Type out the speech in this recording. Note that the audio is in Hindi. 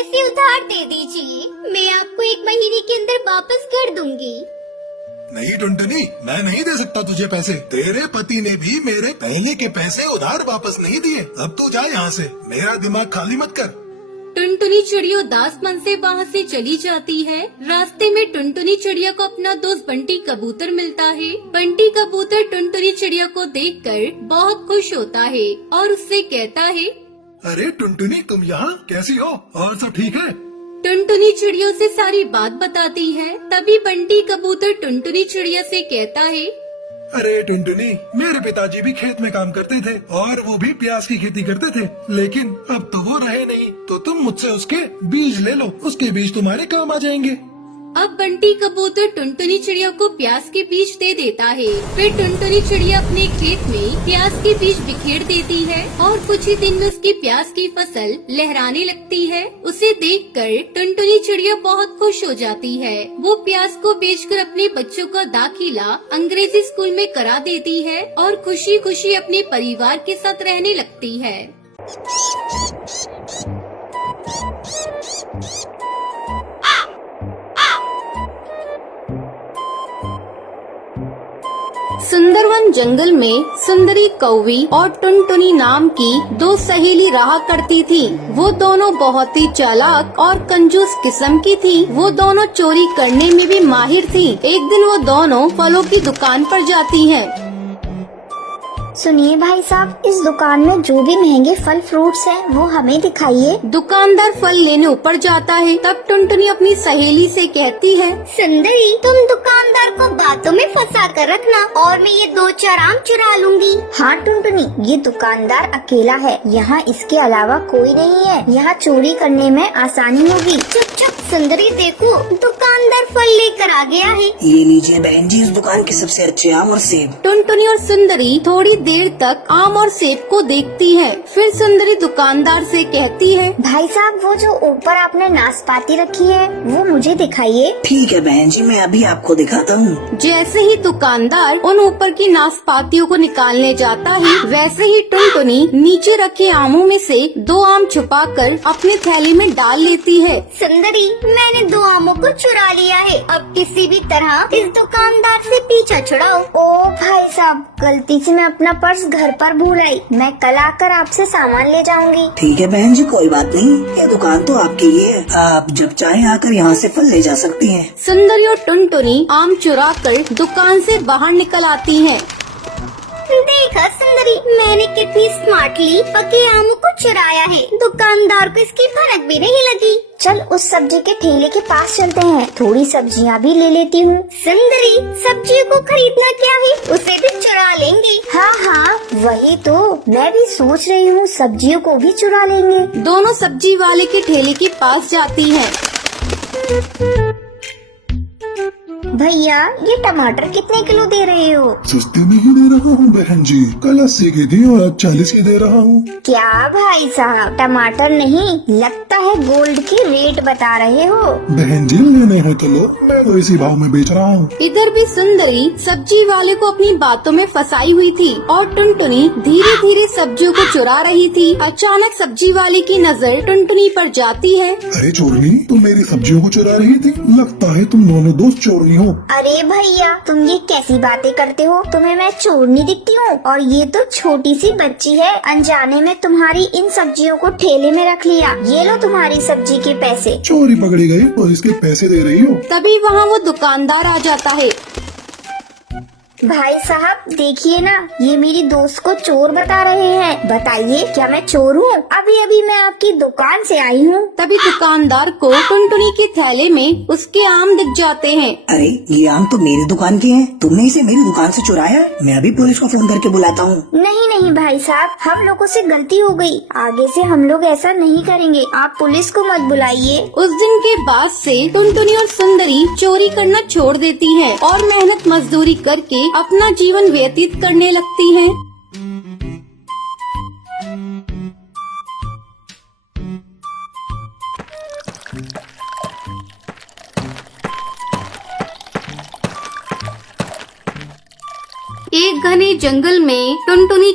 पैसे उधार दे दीजिए, मैं आपको 1 महीने के अंदर वापस कर दूंगी। नहीं टुनटुनी, मैं नहीं दे सकता तुझे पैसे। तेरे पति ने भी मेरे पहले के पैसे उधार वापस नहीं दिए। अब तू जा यहाँ से, मेरा दिमाग खाली मत कर। टुनटुनी चिड़िया उदास मन से वहाँ से चली जाती है। रास्ते में टुनटुनी चिड़िया को अपना दोस्त बंटी कबूतर मिलता है। बंटी कबूतर टुनटुनी चिड़िया को देखकर बहुत खुश होता है और उससे कहता है, अरे टुनटुनी, तुम यहाँ कैसी हो? और सब ठीक है? टुनटुनी चिड़िया से सारी बात बताती है। तभी बंटी कबूतर टुनटुनी चिड़िया से कहता है, अरे टुनटुनी, मेरे पिताजी भी खेत में काम करते थे और वो भी प्याज की खेती करते थे, लेकिन अब तो वो रहे नहीं, तो तुम मुझसे उसके बीज ले लो, उसके बीज तुम्हारे काम आ जाएंगे। अब बंटी कबूतर टुनटुनी चिड़िया को प्याज के बीज दे देता है। फिर टुनटुनी चिड़िया अपने खेत में प्याज के बीज बिखेर देती है और कुछ ही दिन में उसकी प्याज की फसल लहराने लगती है। उसे देखकर टुनटुनी चिड़िया बहुत खुश हो जाती है। वो प्याज को बेचकर अपने बच्चों का दाखिला अंग्रेजी स्कूल में करा देती है और खुशी खुशी अपने परिवार के साथ रहने लगती है। सुंदरवन जंगल में सुंदरी कौवी और टुनटुनी नाम की 2 सहेली रहा करती थी। वो दोनों बहुत ही चालाक और कंजूस किस्म की थी। वो दोनों चोरी करने में भी माहिर थी। एक दिन वो दोनों फलों की दुकान पर जाती हैं। सुनिए भाई साहब, इस दुकान में जो भी महंगे फल फ्रूट्स हैं वो हमें दिखाइए। दुकानदार फल लेने ऊपर जाता है। तब टुनटुनी अपनी सहेली से कहती है, सुंदरी, तुम दुकानदार को बातों में फंसा कर रखना और मैं ये 2-4 आम चुरा लूंगी। हाँ टुनटुनी, ये दुकानदार अकेला है, यहाँ इसके अलावा कोई नहीं है, यहाँ चोरी करने में आसानी होगी। चुप चुप सुंदरी, देखो दुकानदार फल लेकर आ गया है। ये लीजिए बहन जी, इस दुकान के सबसे अच्छे आम और सेब। टुनटुनी और सुंदरी थोड़ी देर तक आम और सेब को देखती है। फिर सुंदरी दुकानदार से कहती है, भाई साहब, वो जो ऊपर आपने नाशपाती रखी है वो मुझे दिखाइए। ठीक है बहन जी, मैं अभी आपको दिखाता हूँ। जैसे ही दुकानदार उन ऊपर की नाशपातियों को निकालने जाता है, वैसे ही टुनटुनी नीचे रखे आमों में से 2 आम छुपाकर अपनी थैली में डाल लेती है। सुंदरी, मैंने 2 आमों को चुरा लिया है, अब किसी भी तरह इस दुकानदार से पीछा छुड़ाओ। ओ भाई साहब, गलती से मैं अपना पर्स घर पर भूल आई, मैं कल आकर आपसे सामान ले जाऊंगी। ठीक है बहन जी, कोई बात नहीं, ये दुकान तो आपकी ही है, आप जब चाहे आकर यहाँ से फल ले जा सकती हैं। सुंदरी और टुनटुनी आम चुराकर दुकान से बाहर निकल आती हैं। देखा सुंदरी, मैंने कितनी स्मार्टली पके आमों को चुराया है, दुकानदार को इसकी भनक भी नहीं लगी। चल उस सब्जी के ठेले के पास चलते हैं, थोड़ी सब्जियां भी ले लेती हूँ। सुंदरी, सब्जियों को खरीदना क्या है, उसे भी चुरा लेंगे। हाँ हाँ, वही तो मैं भी सोच रही हूँ, सब्जियों को भी चुरा लेंगे। दोनों सब्जी वाले के ठेले के पास जाती हैं। भैया, ये टमाटर कितने किलो दे रहे हो? सस्ते में ही दे रहा हूँ बहन जी, कल 80 की थी और आज 40 की दे रहा हूँ। क्या भाई साहब, टमाटर नहीं, लगता है गोल्ड की रेट बता रहे हो। बहन जी, लेने हैं तो लो, मैं तो इसी भाव में बेच रहा हूँ। इधर भी सुंदरी सब्जी वाले को अपनी बातों में फंसाई हुई थी और टुनटुनी धीरे धीरे सब्जियों को चुरा रही थी। अचानक सब्जी वाले की नजर टुनटुनी पर जाती है। अरे चोरनी, तुम मेरी सब्जियों को चुरा रही थी, लगता है तुम दोनों दोस्त चोरनी हो। अरे भैया, तुम ये कैसी बातें करते हो, तुम्हें मैं चोरनी दिखती हूँ? और ये तो छोटी सी बच्ची है, अनजाने में तुम्हारी इन सब्जियों को ठेले में रख लिया, ये लो तुम्हारी सब्जी के पैसे। चोरी पकड़ी गई और इसके पैसे दे रही हो। तभी वहाँ वो दुकानदार आ जाता है। भाई साहब देखिए ना, ये मेरी दोस्त को चोर बता रहे हैं, बताइए क्या मैं चोर हूँ? अभी अभी मैं आपकी दुकान से आई हूँ। तभी दुकानदार को टुनटुनी के थैले में उसके आम दिख जाते हैं। अरे ये आम तो मेरी दुकान के हैं, तुमने इसे मेरी दुकान से चुराया? मैं अभी पुलिस को फोन करके बुलाता हूँ। नहीं नहीं भाई साहब, हम लोगों से गलती हो गई, आगे से हम लोग ऐसा नहीं करेंगे, आप पुलिस को मत बुलाइए। उस दिन के बाद से टुनटुनी और सुंदरी चोरी करना छोड़ देती हैं और मेहनत मजदूरी करके अपना जीवन व्यतीत करने लगती हैं। एक घने जंगल में टुनटुनी